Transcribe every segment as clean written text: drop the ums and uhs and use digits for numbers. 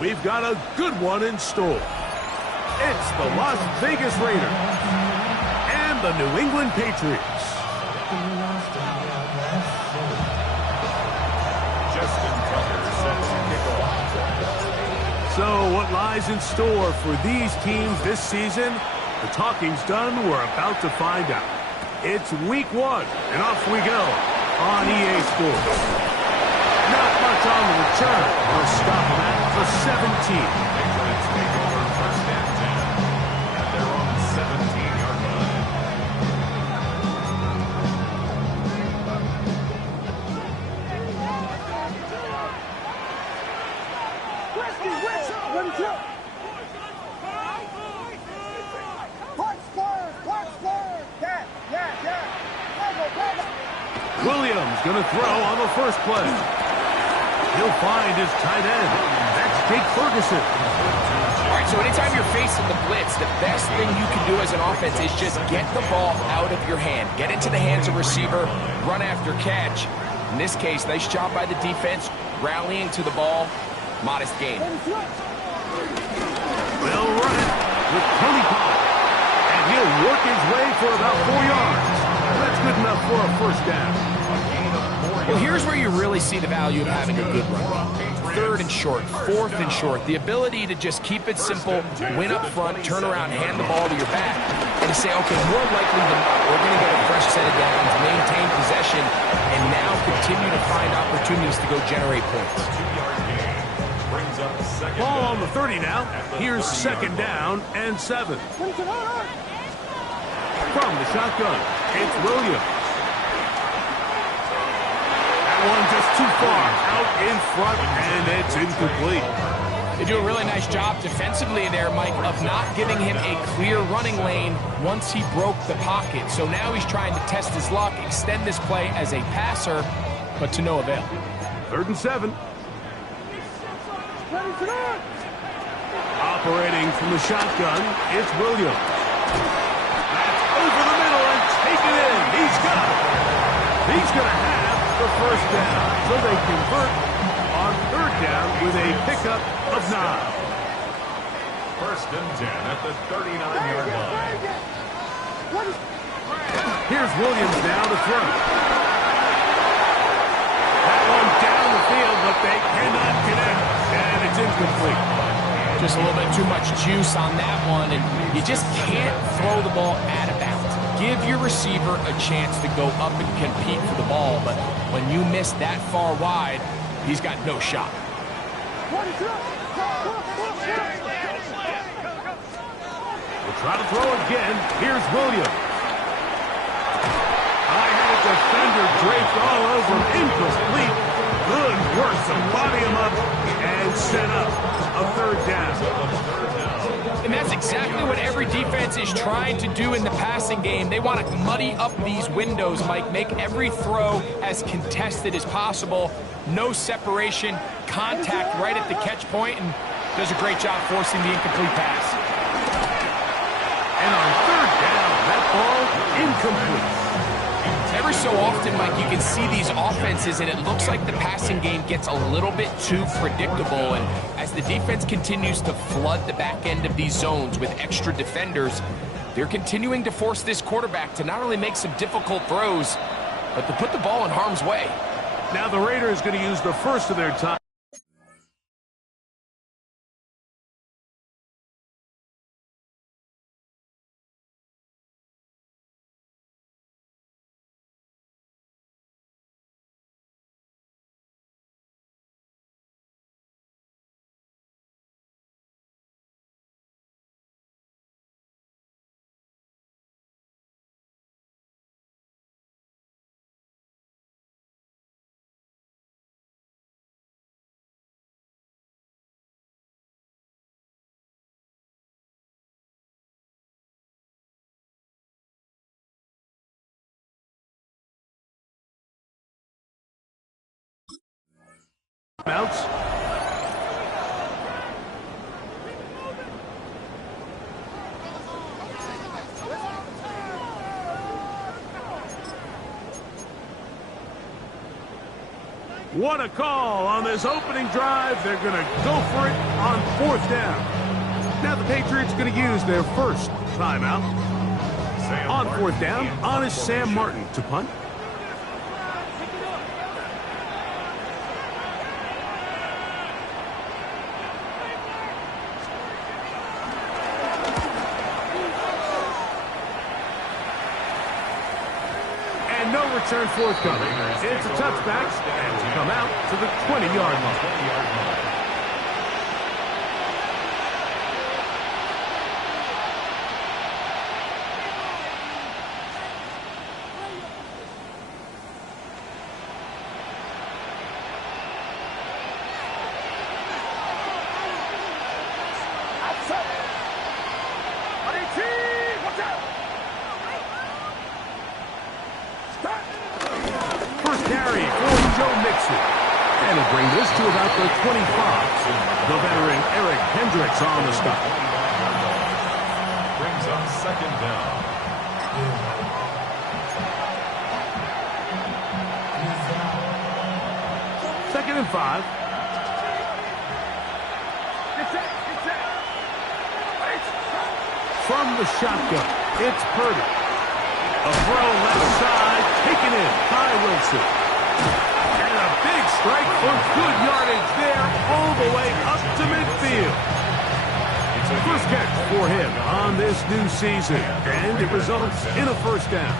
we've got a good one in store. It's the Las Vegas Raiders and the New England Patriots. So what lies in store for these teams this season? The talking's done. We're about to find out. It's week 1, and off we go on EA Sports. Not much on the return. We'll stop them at the 17. Patriots take over first and 10 at their own 17-yard line. Williams going to throw on the first play. He'll find his tight end. That's Jake Ferguson. All right, so anytime you're facing the blitz, the best thing you can do as an offense is just get the ball out of your hand. Get into the hands of receiver, run after catch. In this case, nice job by the defense, rallying to the ball. Modest gain. They'll run it with Tony Pollard. And he'll work his way for about 4 yards. That's good enough for a first down. Well, here's where you really see the value of having a good run. 3rd and short, 4th and short. The ability to just keep it simple, win up front, turn around, hand the ball to your back, and to say, okay, more likely than not, we're going to get a fresh set of downs, maintain possession, and now continue to find opportunities to go generate points. Ball on the 30 now. Here's 2nd down and 7. From the shotgun, it's Williams. That one just too far out in front, and it's incomplete. They do a really nice job defensively there, Mike, of not giving him a clear running lane once he broke the pocket. So now he's trying to test his luck, extend this play as a passer, but to no avail. 3rd and 7. Operating from the shotgun, it's Williams. That's over the middle and taken in. He's got it. He's going to have the first down. So they convert on 3rd down with a pickup of 9. 1st and 10 at the 39-yard line. Here's Williams now to throw. That one down the field, but they cannot connect. And it's incomplete. Just a little bit too much juice on that one, and you just can't throw the ball out of bounds. Give your receiver a chance to go up and compete for the ball, but when you miss that far wide, he's got no shot. We'll try to throw again. Here's Williams. I had a defender draped all over. Incomplete. Good work to body him up and set up a 3rd down. And that's exactly what every defense is trying to do in the passing game. They want to muddy up these windows, Mike, make every throw as contested as possible. No separation, contact right at the catch point, and does a great job forcing the incomplete pass. And on 3rd down, that ball incomplete. Every so often, Mike, you can see these offenses, and it looks like the passing game gets a little bit too predictable. And as the defense continues to flood the back end of these zones with extra defenders, they're continuing to force this quarterback to not only make some difficult throws, but to put the ball in harm's way. Now the Raiders going to use the first of their time. Outs. What a call on this opening drive. They're going to go for it on 4th down. Now the Patriots going to use their first timeout. On 4th down, on is Sam Martin to punt. And no return forthcoming. It's a touchback, and will come out to the 20-yard line. First carry for Joe Mixon. And he'll bring this to about the 25. The veteran Eric Hendricks on the stop. Brings up 2nd down. Second and 5. From the shotgun, it's Purdy. A throw left side, taken in by Wilson. And a big strike for good yardage there, all the way up to midfield. First catch for him on this new season, and it results in a 1st down.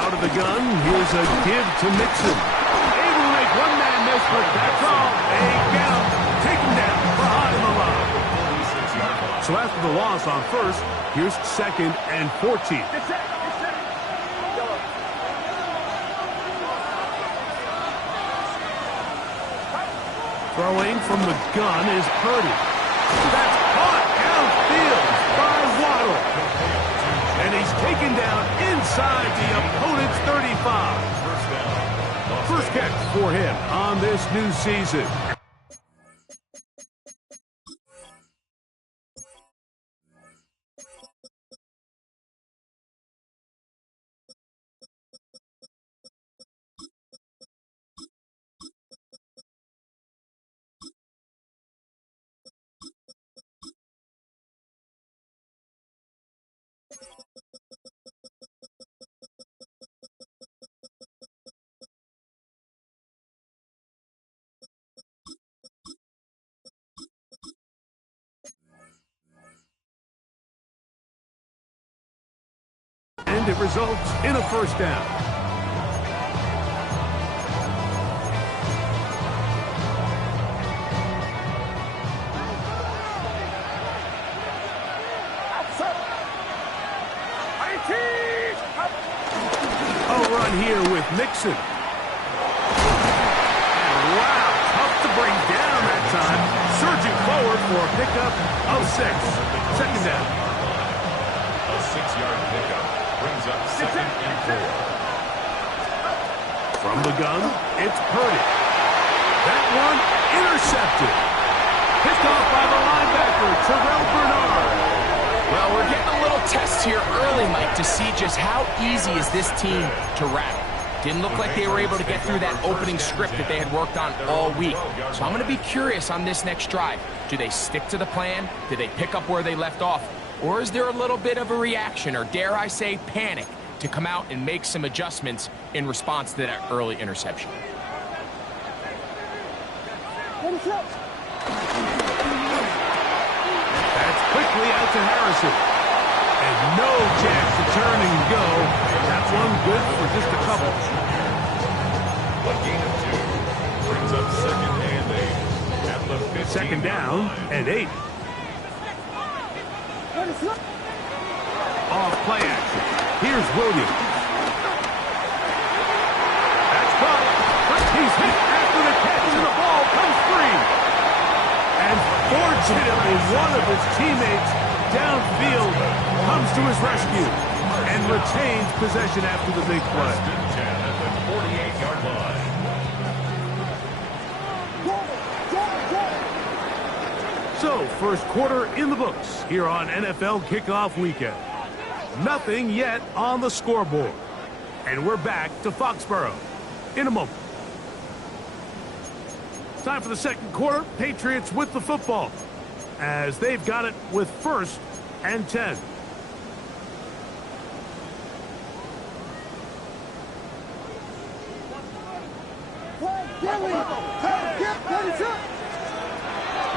Out of the gun, here's a give to Mixon. Able to make one man miss, but that's all. They get him, take him down behind the line. So after the loss on 1st, here's 2nd and 14. Throwing from the gun is Purdy. That's caught downfield by Waddle. And he's taken down inside the opponent's 35. First catch for him on this new season. And it results in a 1st down. A run here with Mixon. And wow, tough to bring down that time. Surging forward for a pickup of 6. 2nd down. A 6-yard pickup brings up 2nd and 4. From the gun, it's Purdy. That one intercepted. Picked off by the linebacker, Terrell Bernard. Well, we're getting a little test here early, Mike, to see just how easy is this team to rattle. Didn't look like they were able to get through that opening script that they had worked on all week. So I'm going to be curious on this next drive. Do they stick to the plan? Do they pick up where they left off? Or is there a little bit of a reaction, or dare I say panic, to come out and make some adjustments in response to that early interception? That's quickly out to Harrison. And no chance to turn and go. That one good for just a couple. A gain of 2 brings up 2nd and 8. At the 2nd down and 8. Off play action. Here's Williams. That's caught. He's hit after the catch, and the ball comes free. And fortunately, one of his teammates downfield comes to his rescue and retains possession after the big play. At the 48-yard line. So, first quarter in the books here on NFL Kickoff Weekend. Nothing yet on the scoreboard. And we're back to Foxborough in a moment. Time for the second quarter. Patriots with the football as they've got it with 1st and 10.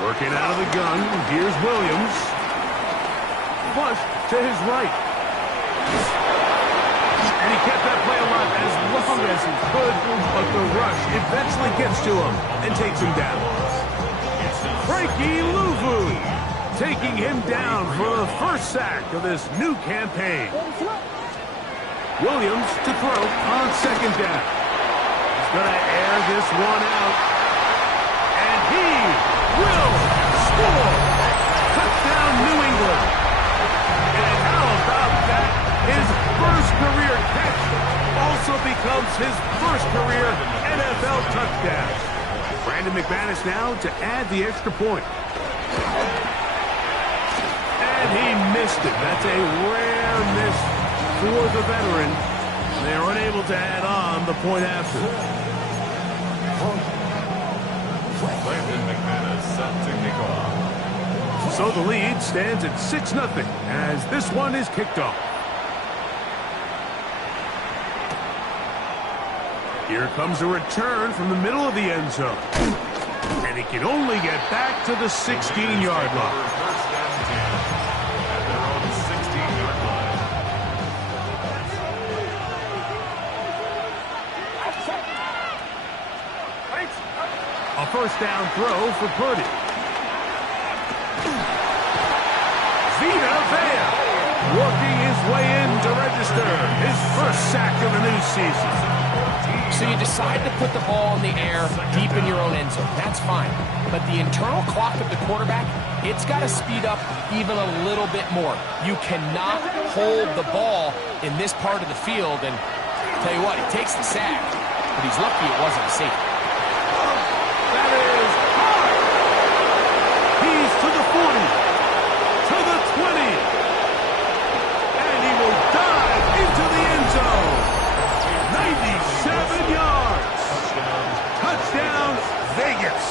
Working out of the gun, here's Williams. Flush to his right. And he kept that play alive as long as he could, but the rush eventually gets to him and takes him down. Frankie Louvu taking him down for the first sack of this new campaign. Williams to throw on 2nd down. He's going to air this one out. And he will score. Touchdown, New England. And how about that? His first career catch also becomes his first career NFL touchdown. Brandon McManus now to add the extra point. And he missed it. That's a rare miss for the veteran. They are unable to add on the point after. Brandon McManus set to kick off. So the lead stands at 6-0 as this one is kicked off. Here comes a return from the middle of the end zone. And he can only get back to the 16-yard line. First down 10 at their own 16-yard line. A first down throw for Purdy. Vita Vea working his way in to register his first sack of the new season. So you decide to put the ball in the air deep in your own end zone. That's fine. But the internal clock of the quarterback, it's got to speed up even a little bit more. You cannot hold the ball in this part of the field. And tell you what, he takes the sack, but he's lucky it wasn't a safety. That is hard. He's to the 40, to the 20. And he will dive into the end zone. 97 yards. Touchdown, Vegas.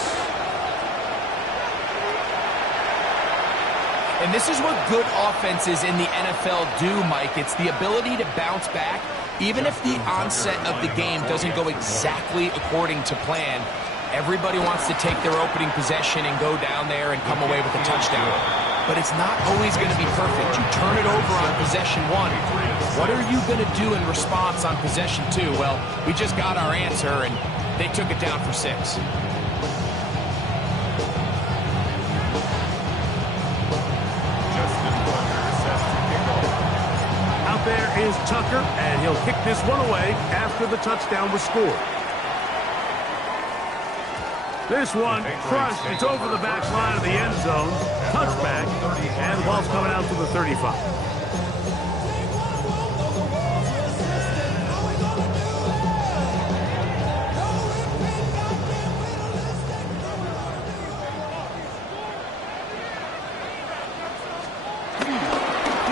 And this is what good offenses in the NFL do, Mike. It's the ability to bounce back, even if the onset of the game doesn't go exactly according to plan. Everybody wants to take their opening possession and go down there and come away with a touchdown. But it's not always going to be perfect. You turn it over on possession 1. What are you going to do in response on possession 2? Well, we just got our answer, and they took it down for 6. Out there is Tucker, and he'll kick this one away after the touchdown was scored. This one crushed. It's over the back line of the end zone. Touchback, and the ball's coming out to the 35.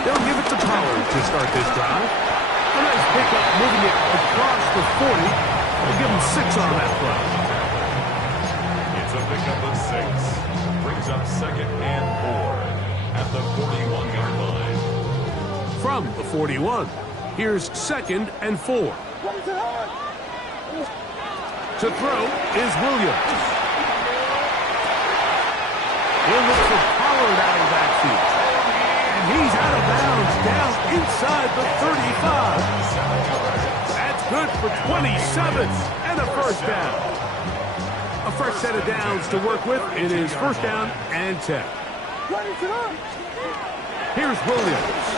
They'll give it to Pollard to start this drive. A nice pickup, moving it across the 40. They'll give him 6 on that play. It's a pickup of 6. Brings up 2nd and 4 at the 41-yard line. From the 41, here's 2nd and 4. To throw is Williams. He'll look for Pollard out of the backfield. And he's out of bounds down inside the 35. That's good for 27 and a first down. A fresh set of downs to work with. It is 1st down and 10. Here's Williams.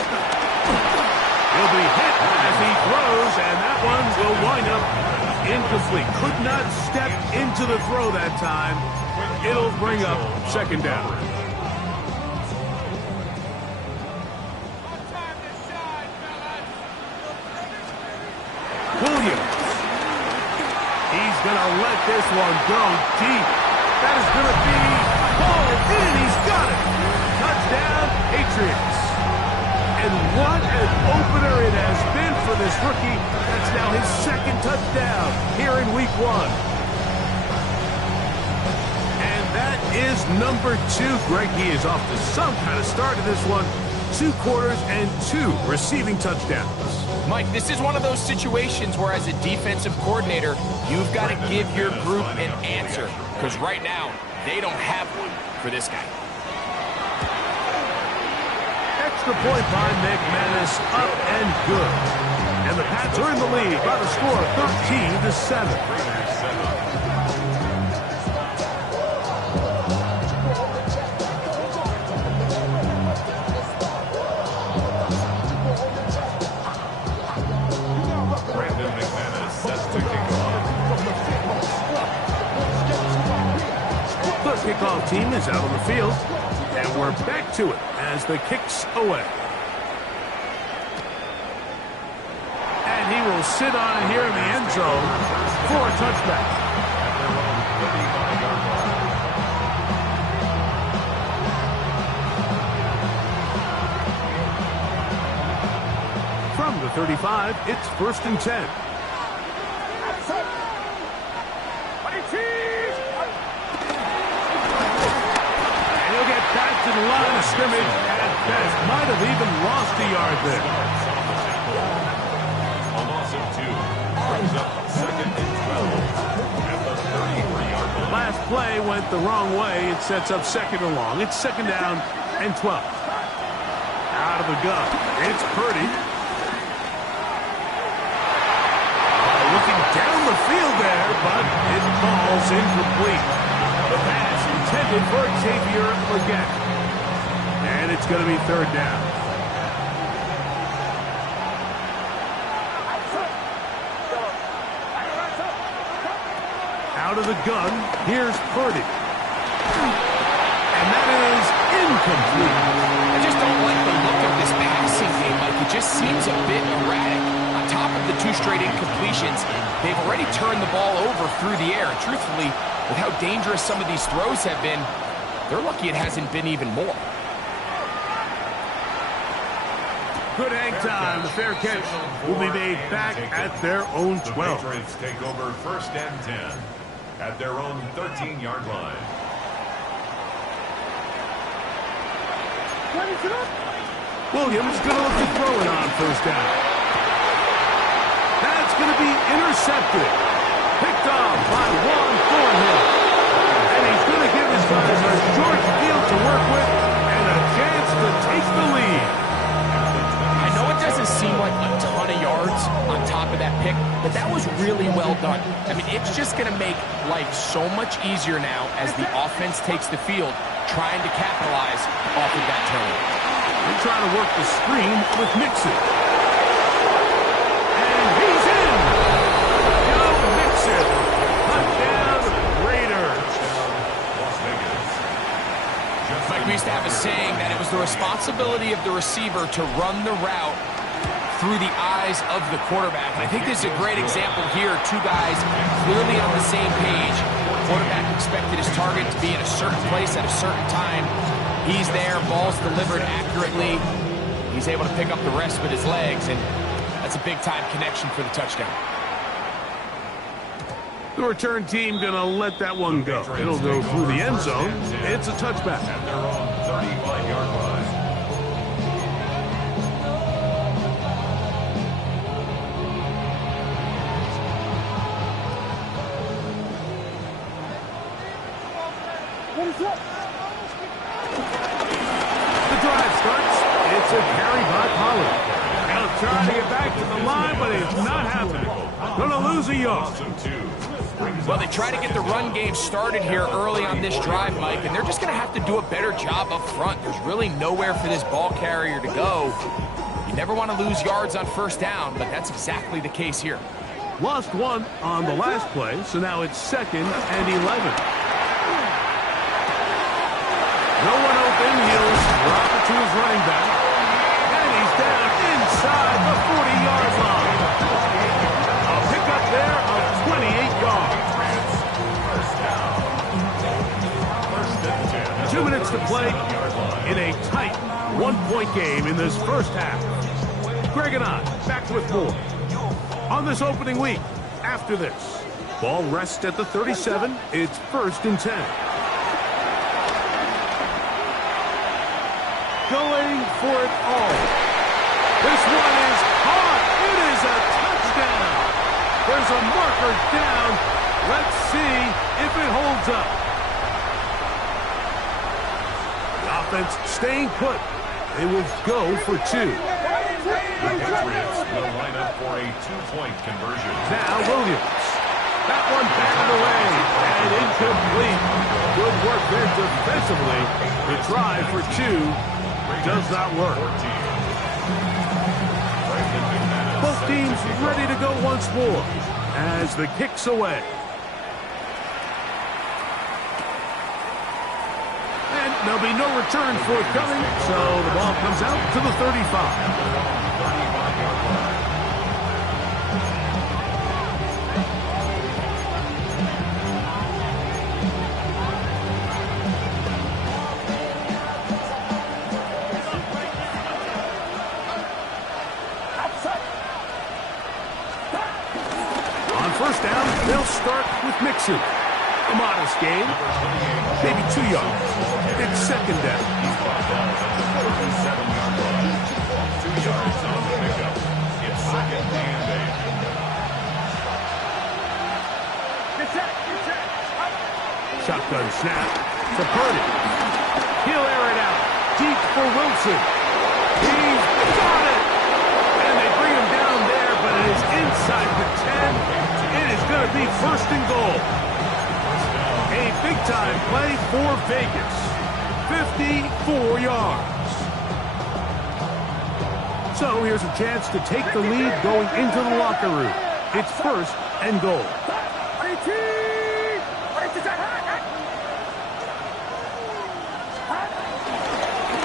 He'll be hit as he throws, and that one will wind up incomplete. Could not step into the throw that time. It'll bring up 2nd down. Williams. He's going to let this one go deep. That is going to be ball in. He's Got it! Touchdown, Patriots! And what an opener it has been for this rookie. That's now his second touchdown here in week 1. And that is number 2. Greg, he is off to some kind of start in this one. 2 quarters and 2 receiving touchdowns. Mike, this is one of those situations where as a defensive coordinator, you've got to give your group an answer. Because right now, they don't have one for this guy. Extra point by McManus, up and good. And the Pats are in the lead by the score of 13-7. Kickoff team is out on the field, and we're back to it as the kick's away. And he will sit on it here in the end zone for a touchback. From the 35, it's 1st and 10. Back to the line of scrimmage at best. Might have even lost a yard there. A loss of 2 brings up 2nd and 12 at the 33-yard line. Last play went the wrong way. It sets up 2nd and long. It's 2nd down and 12. Out of the gun. It's Purdy. Looking down the field there, but it falls incomplete. The pass intended for Xavier Legette. And it's going to be 3rd down. Out of the gun, here's Purdy. And that is incomplete. I just don't like the look of this passing game. Like, it just seems a bit erratic. On top of the 2 straight incompletions, they've already turned the ball over through the air. And truthfully, with how dangerous some of these throws have been, they're lucky it hasn't been even more. Good hang time. The fair catch will be made back at their own 12. The Patriots take over 1st and 10 at their own 13-yard line. Williams going to look to throw it on 1st down. That's going to be intercepted. Picked off by Juan Thornhill. And he's going to give his guys a short field to work with and a chance to take the lead. I know it doesn't seem like a ton of yards on top of that pick, but that was really well done. I mean, it's just going to make life so much easier now as the offense takes the field, trying to capitalize off of that turnover. They're trying to work the screen with Mixon. And he's in! Go Mixon! Touchdown Raiders! Mike, we used to have a saying that it was the responsibility of the receiver to run the route through the eyes of the quarterback. And I think this is a great example here. 2 guys clearly on the same page. Quarterback expected his target to be in a certain place at a certain time. He's there, ball's delivered accurately. He's able to pick up the rest with his legs, and that's a big-time connection for the touchdown. The return team going to let that one go. It'll go through the end zone. It's a touchback. At their own 35-yard line. The drive starts. It's a carry by Pollard. He'll try to get back to the line, but it's not happening. Going to lose a yard. Well, they try to get the run game started here early on this drive, Mike, and they're just going to have to do a better job up front. There's really nowhere for this ball carrier to go. You never want to lose yards on 1st down, but that's exactly the case here. Lost 1 on the last play, so now it's 2nd and 11. No one open. He'll drop it to his running back. And he's down inside the 40-yard line. A pickup there of 28 yards. 2 minutes to play 2-point game in this first half. Greg and I back with more on this opening week after this. Ball rests at the 37. It's 1st and 10. Going for it all. This one is caught. It is a touchdown. There's a marker down. Let's see if it holds up. The offense staying put. They will go for 2. The Patriots will line up for a 2-point conversion. Now Williams. That one batted away and incomplete. Good work there defensively. The try for 2 does not work. Both teams ready to go once more as the kick's away. And there'll be no return forthcoming, so the ball comes out to the 35. First down, they'll start with Mixon. A modest gain, maybe 2 yards. It's 2nd down. 2 yards on the pickup. It's 2nd and 8. Shotgun snap to Purdy. He'll air it out. Deep for Wilson. He's got it! And they bring him down there, but it is inside the 10. It is going to be 1st and goal. A big-time play for Vegas. 54 yards. So here's a chance to take the lead going into the locker room. It's 1st and goal.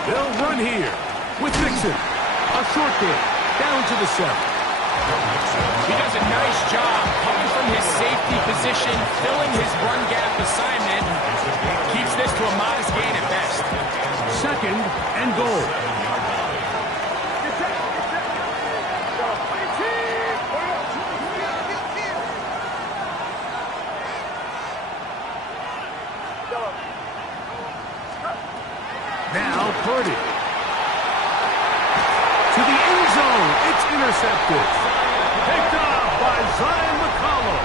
They'll run here with Mixon. A short game down to the 7. He does a nice job coming from his safety position, filling his run gap assignment. Keeps this to a modest gain at best. 2nd and goal. Now Purdy. To the end zone. It's intercepted. Picked up by Zion McCollum.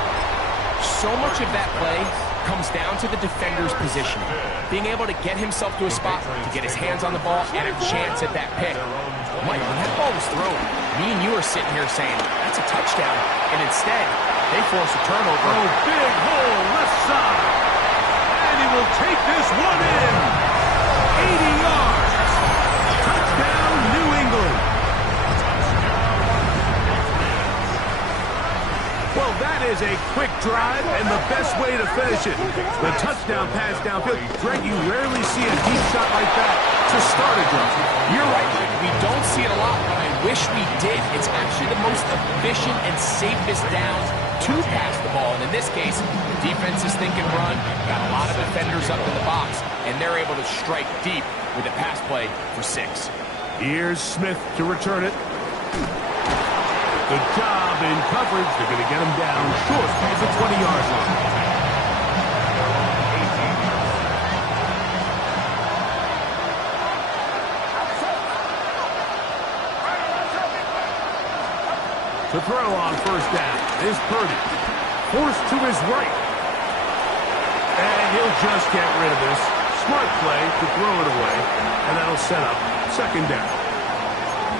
So much of that play comes down to the defender's positioning. Being able to get himself to a spot, to get his hands on the ball, and a chance at that pick. Mike, when that ball was thrown, me and you are sitting here saying, that's a touchdown. And instead, they force a turnover. Oh, big hole left side. And he will take this one in. 80 yards. Touchdown, New England. Well, that is a quick drive and the best way to finish it. The touchdown pass downfield. Greg, you rarely see a deep shot like that to start a drive. You're right, Mike. We don't see it a lot, but I wish we did. It's actually the most efficient and safest downs to pass the ball. And in this case, the defense is thinking run, got a lot of defenders up in the box, and they're able to strike deep with a pass play for 6. Here's Smith to return it. Good job in coverage. They're going to get him down short of the 20-yard line. To throw on first down is Purdy. Forced to his right. And he'll just get rid of this. Smart play to throw it away. And that'll set up 2nd down.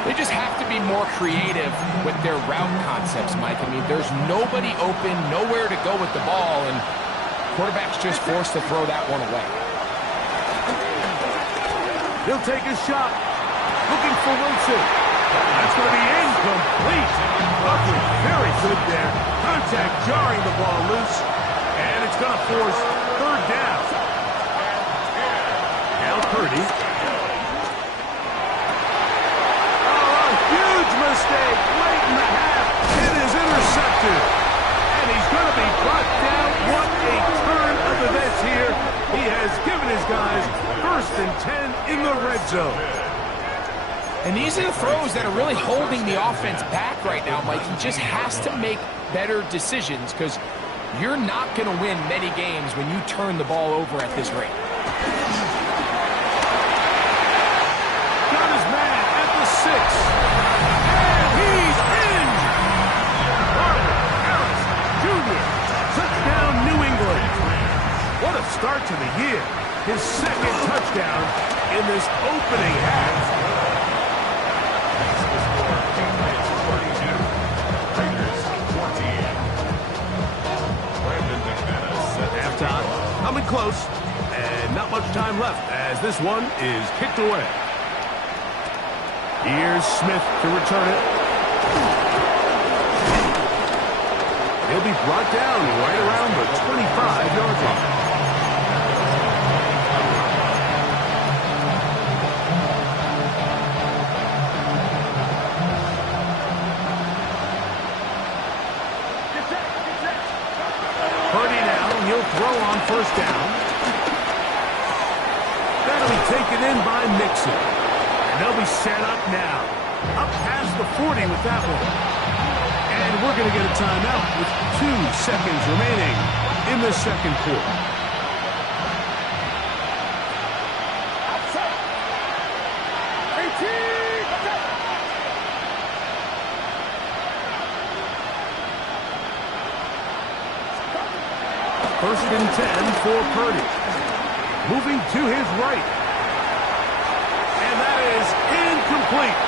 They just have to be more creative with their route concepts, Mike. I mean, there's nobody open, nowhere to go with the ball, and quarterback's just forced to throw that one away. He'll take a shot. Looking for Wilson. That's going to be incomplete. Buckley, very good there. Contact jarring the ball loose, and it's going to force 3rd down. Now Purdy. Mistake late in the half. It is intercepted. And he's going to be brought down. What a turn of events here. He has given his guys 1st and 10 in the red zone. And these are the throws that are really holding the offense back right now, Mike. He just has to make better decisions because you're not going to win many games when you turn the ball over at this rate. Got his man at the 6. And he's in! Robert Harris Jr. Touchdown, New England. What a start to the year. His second touchdown in this opening half. Coming close, and not much time left as this one is kicked away. Here's Smith to return it. He'll be brought down right around the 25-yard line. He'll throw on first down. That'll be taken in by Mixon. And they'll be set up now. Up past the 40 with that one. And we're going to get a timeout with 2 seconds remaining in the second quarter. First and 10 for Purdy. Moving to his right. And that is incomplete.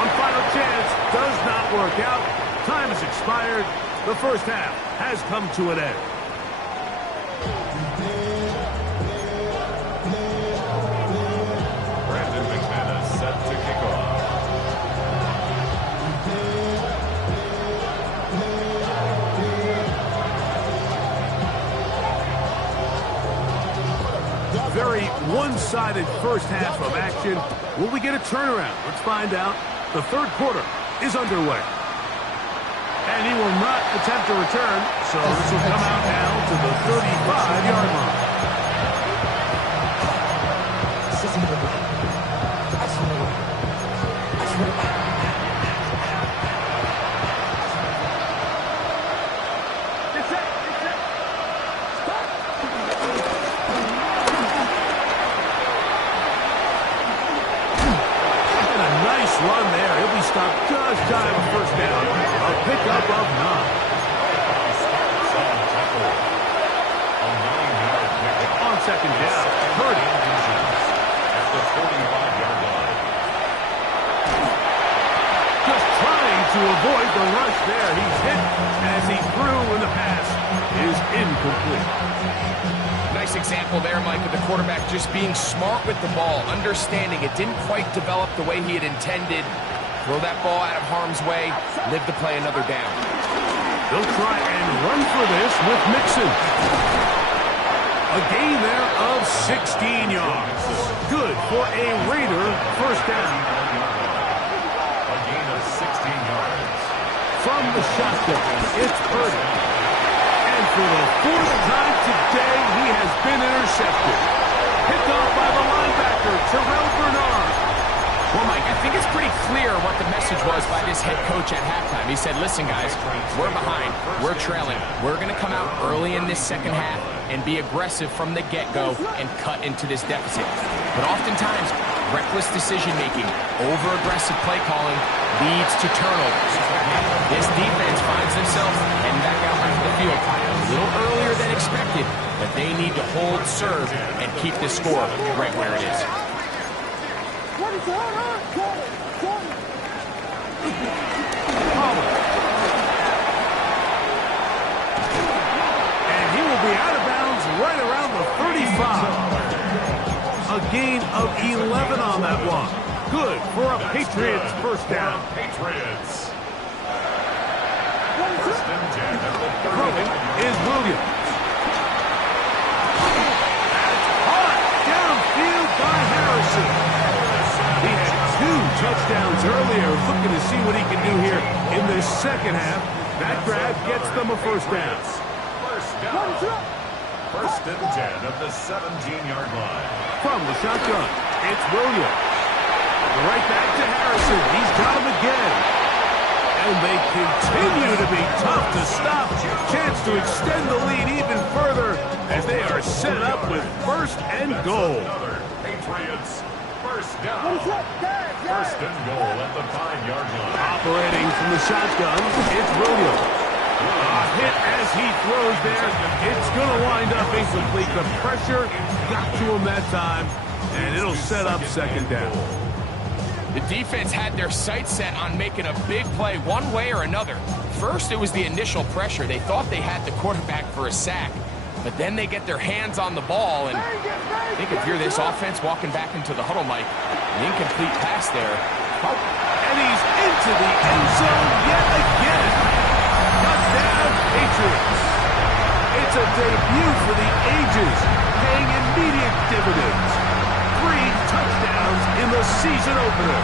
One final chance does not work out. Time has expired. The first half has come to an end. Brandon McManus set to kick off. Very one-sided first half of action. Will we get a turnaround? Let's find out. The third quarter is underway. And he will not attempt to return, so this will come out now to the 35-yard line. Run there. He'll be stopped just shy of a first down. A pickup of 9. On second down, Purdy. At the 45-yard line. Just trying to avoid the rush there. He's hit as he threw when the pass is incomplete. Nice example there, Mike, of the quarterback just being smart with the ball, understanding it didn't quite develop the way he had intended. Throw that ball out of harm's way, live to play another down. They'll try and run for this with Mixon. A gain there of 16 yards. Good for a Raider first down. A gain of 16 yards. From the shotgun, it's Purdy. And for the 4th time today, he has been intercepted. Picked off by the linebacker, Terrell Bernard. Well, Mike, I think it's pretty clear what the message was by this head coach at halftime. He said, listen, guys, we're behind. We're trailing. We're going to come out early in this second half and be aggressive from the get-go and cut into this deficit. But oftentimes, reckless decision-making, over-aggressive play calling leads to turnovers. This defense finds themselves heading back out onto the field a little earlier than expected, but they need to hold serve and keep this score right where it is. And he will be out of bounds right around the 35. A gain of 11 on that one. Good for a Patriots first down. Patriots. First and 10 at the 30. Throwing is Williams. That's hot downfield by Harrison. He had 2 touchdowns earlier, looking to see what he can do here in the second half. That grab gets them a first down. First down. First and 10 at the 17-yard line. From the shotgun, it's Williams. Right back to Harrison. He's got him again. And they continue to be tough to stop. Chance to extend the lead even further as they are set up with first and goal. Patriots first down. First and goal at the 5-yard line. Operating from the shotgun, it's Williams. A hit as he throws there. It's going to wind up incomplete. The pressure got to him that time, and it'll set up second down. The defense had their sights set on making a big play one way or another. First, it was the initial pressure. They thought they had the quarterback for a sack, but then they get their hands on the ball, and I think if you're this offense walking back into the huddle, Mike, an incomplete pass there. And he's into the end zone yet again. Touchdown, Patriots. It's a debut for the ages, paying immediate dividends. 3 touchdowns in the season opener.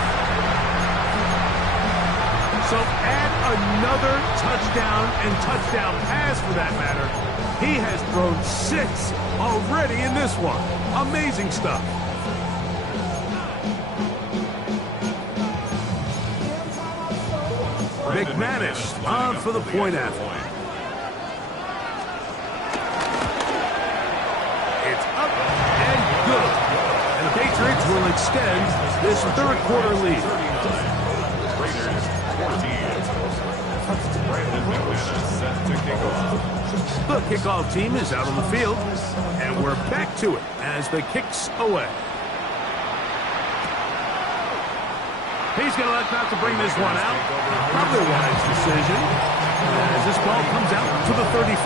So add another touchdown and touchdown pass for that matter. He has thrown 6 already in this one. Amazing stuff. McManus on for the point after. It's up and good. And the Patriots will extend this third quarter lead. Raiders 14. Brandon McManus set to kick off. The kickoff team is out on the field, and we're back to it as the kick's away. He's going to let out to bring this one out. Probably a wise decision as this ball comes out to the 35.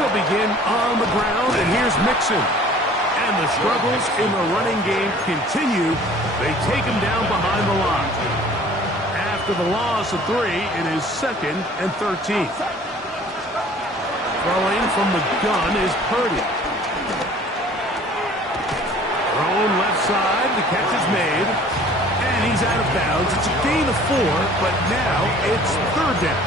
They'll begin on the ground, and here's Mixon. And the struggles in the running game continue. They take him down behind the line. After the loss of 3, it is 2nd and 13. Throwing from the gun is Purdy. Thrown left side, the catch is made. And he's out of bounds. It's a gain of 4, but now it's 3rd down.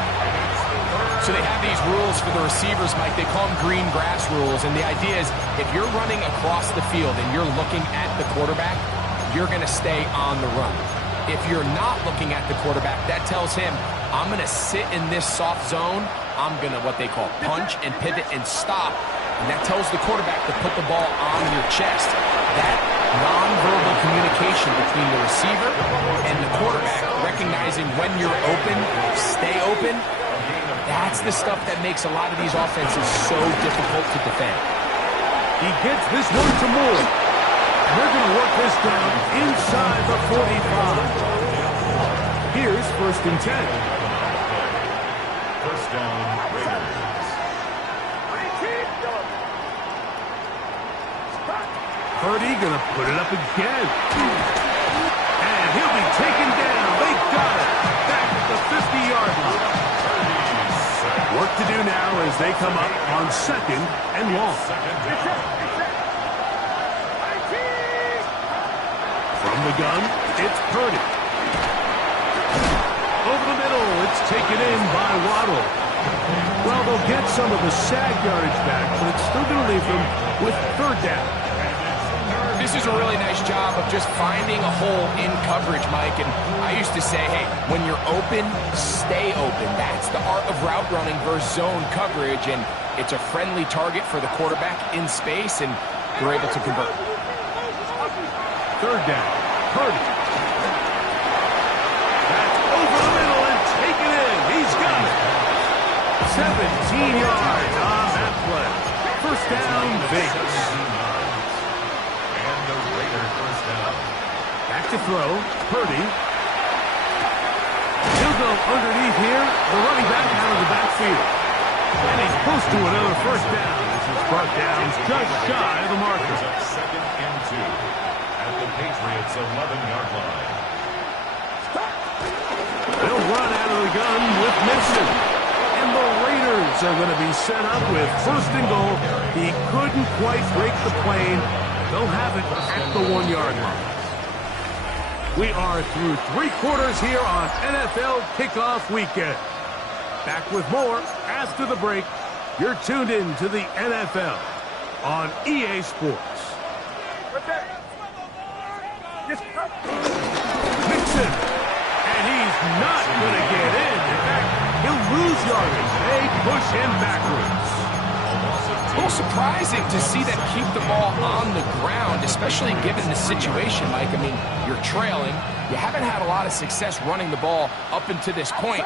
So they have these rules for the receivers, Mike. They call them green grass rules. And the idea is if you're running across the field and you're looking at the quarterback, you're going to stay on the run. If you're not looking at the quarterback, that tells him, I'm going to sit in this soft zone. I'm going to, what they call, punch and pivot and stop. And that tells the quarterback to put the ball on your chest. That nonverbal communication between the receiver and the quarterback, recognizing when you're open, stay open, that's the stuff that makes a lot of these offenses so difficult to defend. He gets this one to Moore. They're going to work this down inside the 45. Here's 1st and 10. First down, Raiders. Purdy going to put it up again. And he'll be taken down. They got it. Back at the 50-yard line. Work to do now as they come up on 2nd and long. From the gun, it's Purdy. Over the middle, it's taken in by Waddle. Well, they'll get some of the sag yardage back, but it's still going to leave them with 3rd down. This is a really nice job of just finding a hole in coverage, Mike. And I used to say, hey, when you're open, stay open. That's the art of route running versus zone coverage. And it's a friendly target for the quarterback in space, and they're able to convert. 3rd down. Purdy. That's over the middle and taken in. He's got it. 17 yards on that play. First down, Vegas. And the Raiders first down. Back to throw. Purdy. He'll go underneath here. The running back out of the backfield. And he's close to another first down. This is brought down just shy of the marker. 2nd and 2 at the Patriots' 11-yard line. They'll run out of the gun with Mixon. And the Raiders are going to be set up with 1st and goal. He couldn't quite break the plane. They'll have it at the 1-yard line. We are through 3 quarters here on NFL Kickoff Weekend. Back with more after the break. You're tuned in to the NFL on EA Sports. Mixon, and he's not going to get in. In fact, he'll lose yardage. They push him backwards. A little surprising to see them keep the ball on the ground, especially given the situation, Mike. I mean, you're trailing. You haven't had a lot of success running the ball up until this point.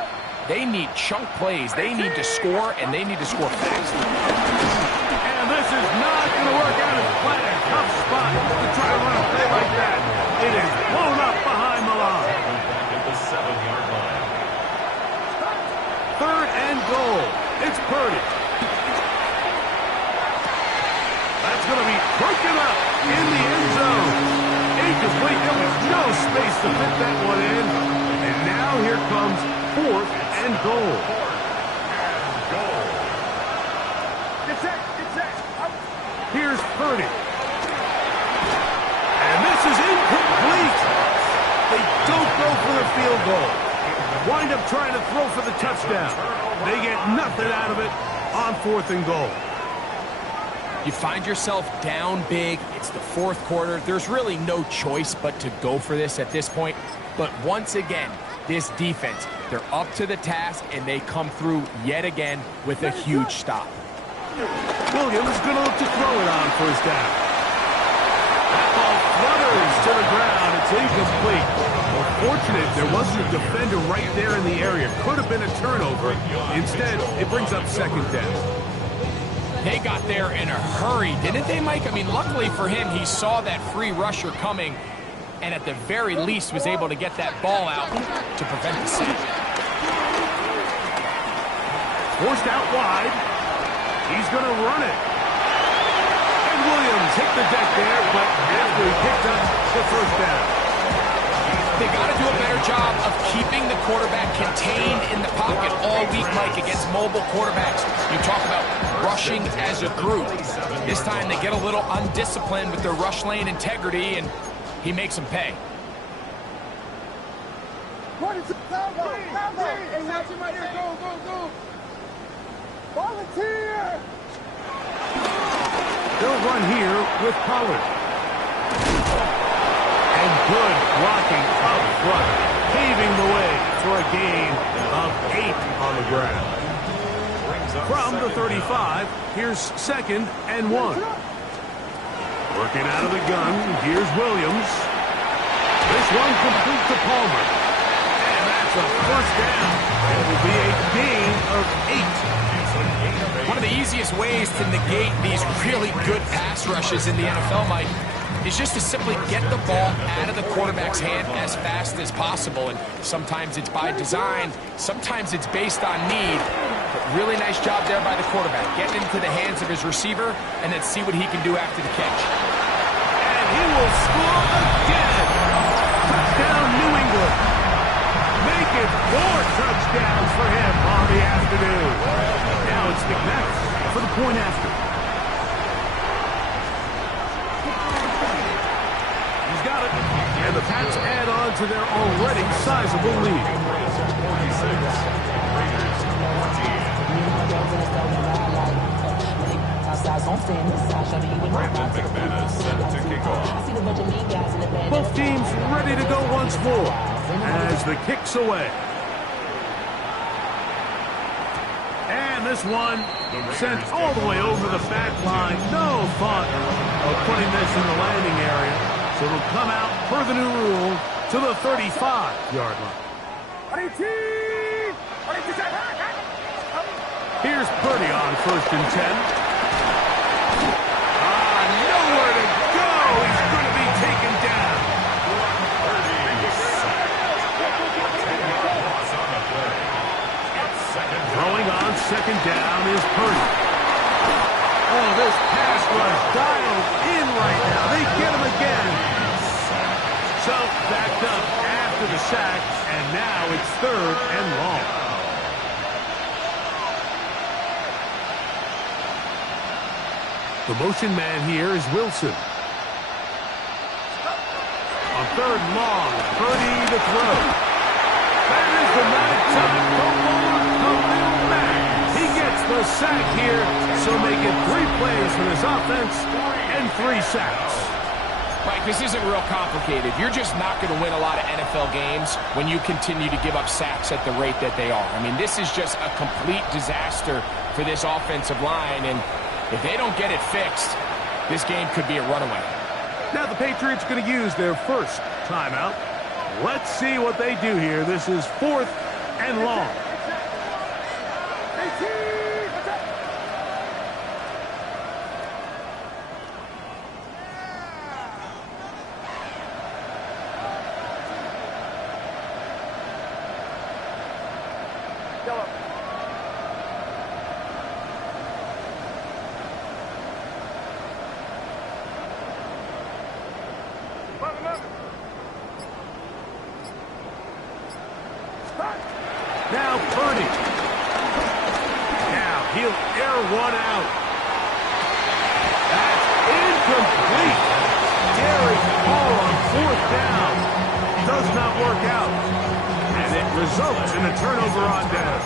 They need chunk plays. They need to score, and they need to score fast. And this is not going to work out as planned. Tough spot to try to run a play like that. It is blown up behind the line. Back at the 7-yard line. 3rd and goal. It's Purdy. That's going to be broken up in the end zone. Incomplete. There was no space to fit that one in. And now here comes 4th and goal. Here's Purdy. And this is incomplete. They don't go for the field goal. Wind up trying to throw for the touchdown. They get nothing out of it on 4th and goal. You find yourself down big. It's the 4th quarter. There's really no choice but to go for this at this point. But once again, this defense, they're up to the task, and they come through yet again with a huge stop. Williams going to look to throw it on 1st down. That ball flutters to the ground. It's incomplete. Well, fortunate there wasn't a defender right there in the area. Could have been a turnover. Instead, it brings up 2nd down. They got there in a hurry, didn't they, Mike? I mean, luckily for him, he saw that free rusher coming, and at the very least was able to get that ball out to prevent the sack. Forced out wide. He's going to run it. And Williams hit the deck there, but after he picked up the 1st down. They got to do a better job of keeping the quarterback contained in the pocket all week, Mike, against mobile quarterbacks. You talk about rushing as a group. This time they get a little undisciplined with their rush lane integrity, and he makes them pay. Volunteer! They'll run here with Pollard. And good blocking up front, paving the way for a gain of 8 on the ground. From the 35, here's 2nd and 1. Working out of the gun, here's Williams. This one complete to Palmer. And that's a 1st down. It will be a gain of 8. One of the easiest ways to negate these really good pass rushes in the NFL, Mike, is just to simply get the ball out of the quarterback's hand as fast as possible. And sometimes it's by design, sometimes it's based on need. But really nice job there by the quarterback, getting into the hands of his receiver and then see what he can do after the catch. And he will score again. Touchdown, New England. Make it 4 touchdowns for him on the afternoon. Now it's McManus for the point after. He's got it. And the Pats add on to their already sizable lead. Brandon McManus set to kick off. Both teams ready to go once more as the kick's away. And this one sent all the way over the back line. No thought of putting this in the landing area. So it'll come out per the new rule to the 35-yard line. Here's Purdy on 1st and 10. Nowhere to go. He's going to be taken down. Throwing on 2nd down is Purdy. Oh, this pass rush dialed in right now. They get him again. So backed up after the sack, and now it's 3rd and long. The motion man here is Wilson. On third and long. Purdy to throw. That is the nighttime footballer coming back. He gets the sack here, so make it 3 plays for this offense and 3 sacks. Mike, this isn't real complicated. You're just not going to win a lot of NFL games when you continue to give up sacks at the rate that they are. I mean, this is just a complete disaster for this offensive line, and if they don't get it fixed, this game could be a runaway. Now the Patriots going to use their first timeout. Let's see what they do here. This is 4th and long. Now Purdy. Now he'll air one out. That's incomplete. Derek Hall on 4th down. Does not work out. And it results in a turnover on down.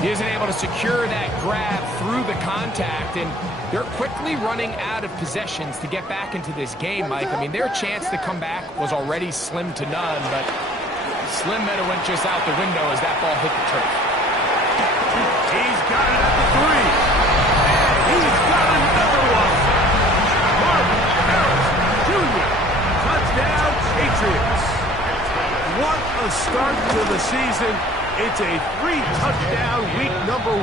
He isn't able to secure that grab through the contact, and they're quickly running out of possessions to get back into this game, Mike. I mean, their chance to come back was already slim to none, but Slim Meadow went just out the window as that ball hit the turf. He's got it at the 3. And he's got another one. Marvin Harris Jr. Touchdown, Patriots. What a start to the season. It's a 3-touchdown week number 1.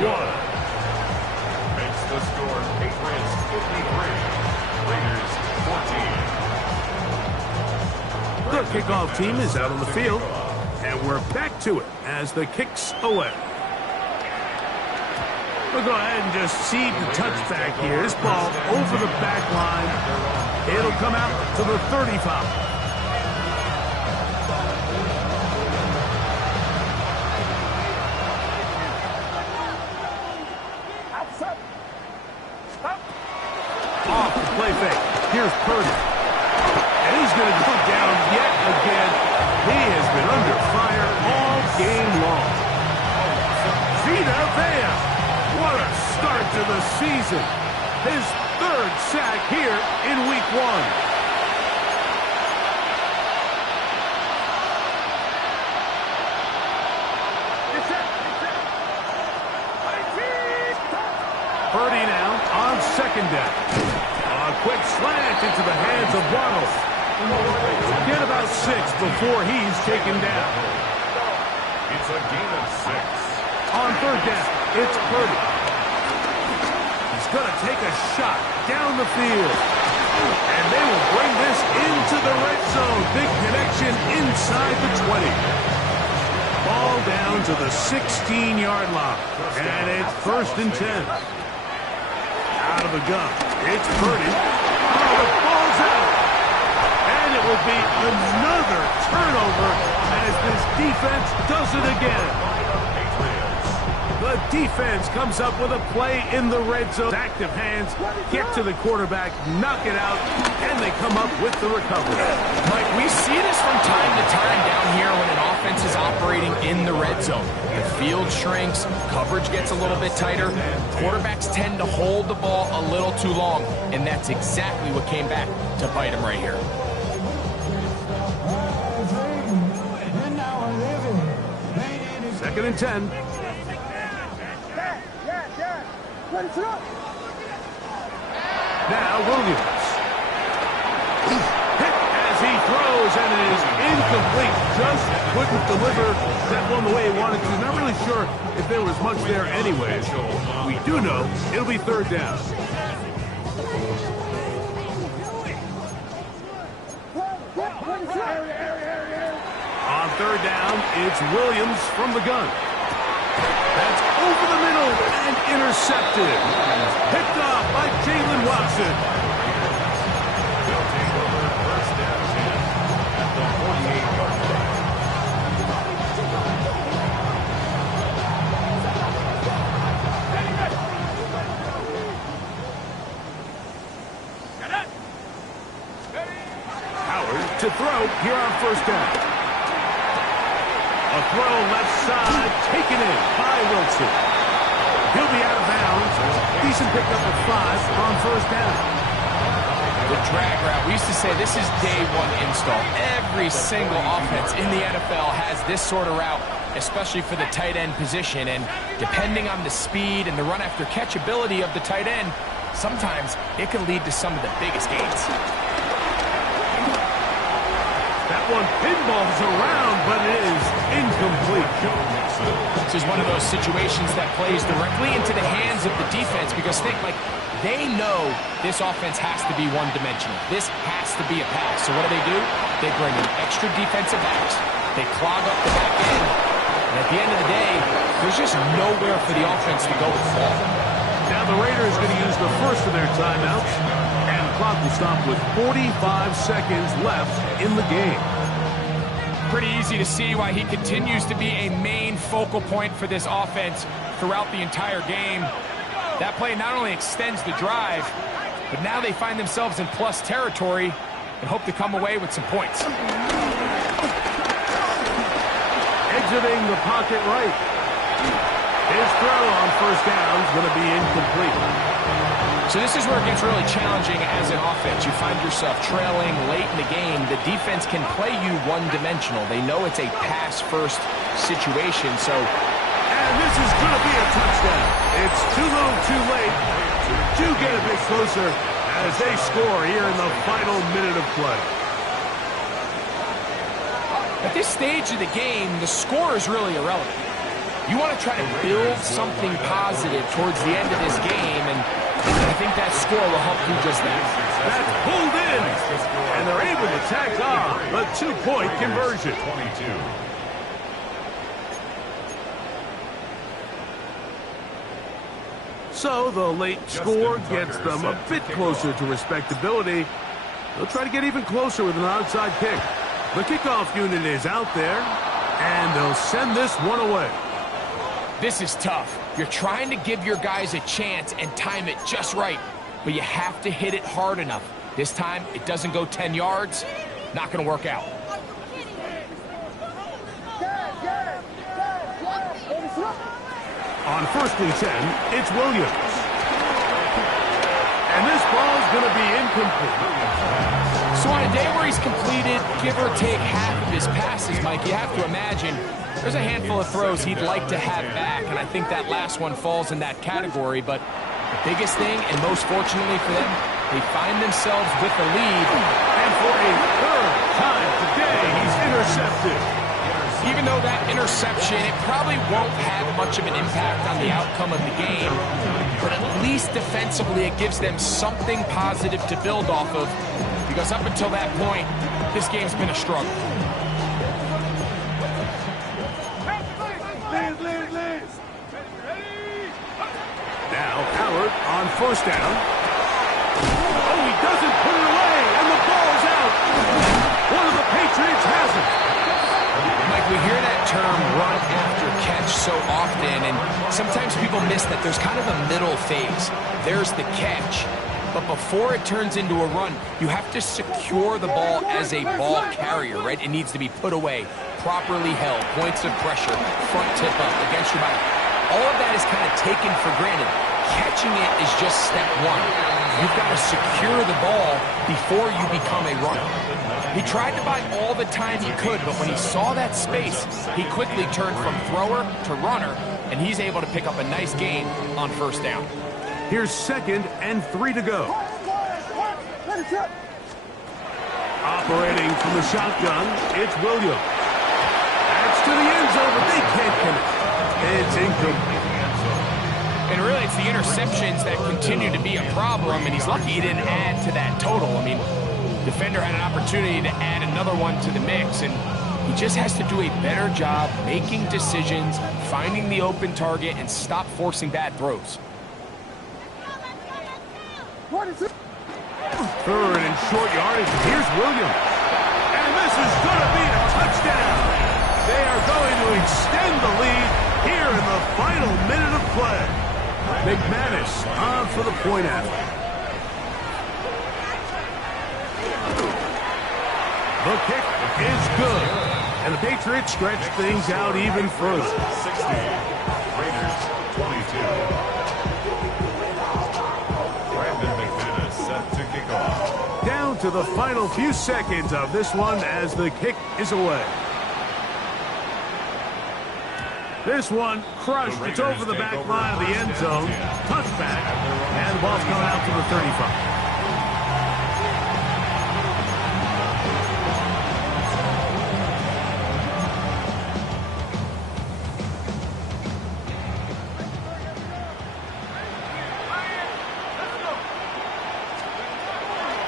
Makes the score Patriots 53, Raiders 14. The kickoff team is out on the field. And we're back to it as the kick's away. We'll go ahead and just cede the touchback here. This ball over the back line. It'll come out to the 35. Off the play fake. Here's Purdy. And he's going to go down yet again. He has been under fire all game long. Vita Vea. What a start to the season. His 3rd sack here in week 1. Purdy now on 2nd down. A quick slant into the hands of Waddle. Get about 6 before he's taken down. It's a gain of 6. On 3rd down, it's Purdy. He's going to take a shot down the field. And they will bring this into the red zone. Big connection inside the 20. Ball down to the 16-yard line. And it's 1st and 10. Out of the gun. It's Purdy. Oh, the ball's out. And it will be another turnover as this defense does it again. The defense comes up with a play in the red zone. Active hands, get to the quarterback, knock it out, and they come up with the recovery. Mike, we see this from time to time down here when an offense is operating in the red zone. The field shrinks, coverage gets a little bit tighter, quarterbacks tend to hold the ball a little too long, and that's exactly what came back to bite them right here. Second and 10. Now Williams. Hit as he throws, and it is incomplete. Just couldn't deliver that one the way he wanted to. Not really sure if there was much there anyway. We do know it'll be 3rd down. On 3rd down, it's Williams from the gun. That's over the middle and intercepted. Picked off by Jalen Watson. They'll take over 1st and 10 at the 48-yard line. Howard to throw here on first down. A throw left side, taken in by Wilson. He'll be out of bounds. Decent pickup of 5 on first down. The drag route. We used to say this is day one install. Every single offense in the NFL has this sort of route, especially for the tight end position. And depending on the speed and the run after catch ability of the tight end, sometimes it can lead to some of the biggest gains. That one pinballs around, but it is incomplete. This is one of those situations that plays directly into the hands of the defense because they know this offense has to be one-dimensional. This has to be a pass. So what do? They bring in extra defensive backs. They clog up the back end. And at the end of the day, there's just nowhere for the offense to go with the ball. Now the Raiders are going to use the first of their timeouts. And the clock will stop with 45 seconds left in the game. Pretty easy to see why he continues to be a main focal point for this offense throughout the entire game. That play not only extends the drive, but now they find themselves in plus territory and hope to come away with some points. Exiting the pocket right. His throw on first down is going to be incomplete. So this is where it gets really challenging as an offense. You find yourself trailing late in the game. The defense can play you one-dimensional. They know it's a pass-first situation, so... And this is going to be a touchdown. It's too little too late. Do get a bit closer as they score here in the final minute of play. At this stage of the game, the score is really irrelevant. You want to try to build something positive towards the end of this game, and I think that score will help do just that. That's pulled in, and they're able to tack on a 2-point conversion. 22. So the late score gets them a bit closer to respectability. They'll try to get even closer with an onside kick. The kickoff unit is out there, and they'll send this one away. This is tough. You're trying to give your guys a chance and time it just right, but you have to hit it hard enough. This time, it doesn't go 10 yards. Not going to work out. On 1st and 10, it's Williams. And this ball's going to be incomplete. So on a day where he's completed, give or take half of his passes, Mike, you have to imagine there's a handful of throws he'd like to have back, and I think that last one falls in that category. But the biggest thing, and most fortunately for them, they find themselves with the lead. And for a 3rd time today, he's intercepted. Even though that interception, it probably won't have much of an impact on the outcome of the game, but at least defensively it gives them something positive to build off of, because up until that point, this game's been a struggle. Now Howard on 1st down. Oh, he doesn't put it away, and the ball's out. One of the Patriots has it. Mike, we hear that term run after catch so often, and sometimes people miss that there's kind of a middle phase. There's the catch, but before it turns into a run, you have to secure the ball as a ball carrier, right? It needs to be put away, properly held, points of pressure, front tip up against your body. All of that is kind of taken for granted. Catching it is just step one. You've got to secure the ball before you become a runner. He tried to buy all the time he could, but when he saw that space, he quickly turned from thrower to runner, and he's able to pick up a nice gain on 1st down. Here's 2nd and 3 to go. Operating from the shotgun, it's Williams. That's to the end zone, but they can't connect. It's incomplete. And really, it's the interceptions that continue to be a problem, and he's lucky he didn't add to that total. I mean, defender had an opportunity to add another one to the mix, and he just has to do a better job making decisions, finding the open target, and stop forcing bad throws. 3rd and short yardage. Here's Williams. And this is going to be a touchdown. They are going to extend the lead here in the final minute of play. McManus on for the point after. The kick is good. And the Patriots stretch things out even further. 60. Raiders 22. Brandon McManus set to kick off. Down to the final few seconds of this one as the kick is away. This one crushed. It's over the back line of the end zone. Touchback. And the ball's coming out to the 35.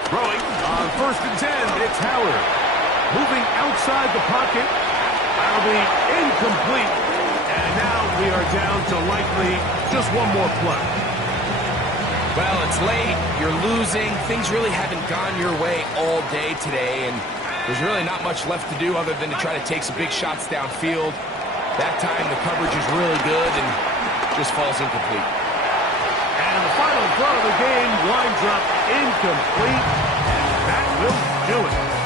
Throwing on 1st and 10. It's Howard. Moving outside the pocket. That'll be incomplete. And now we are down to likely just one more play. Well, it's late. You're losing. Things really haven't gone your way all day today, and there's really not much left to do other than to try to take some big shots downfield. That time, the coverage is really good and just falls incomplete. And the final throw of the game winds up incomplete.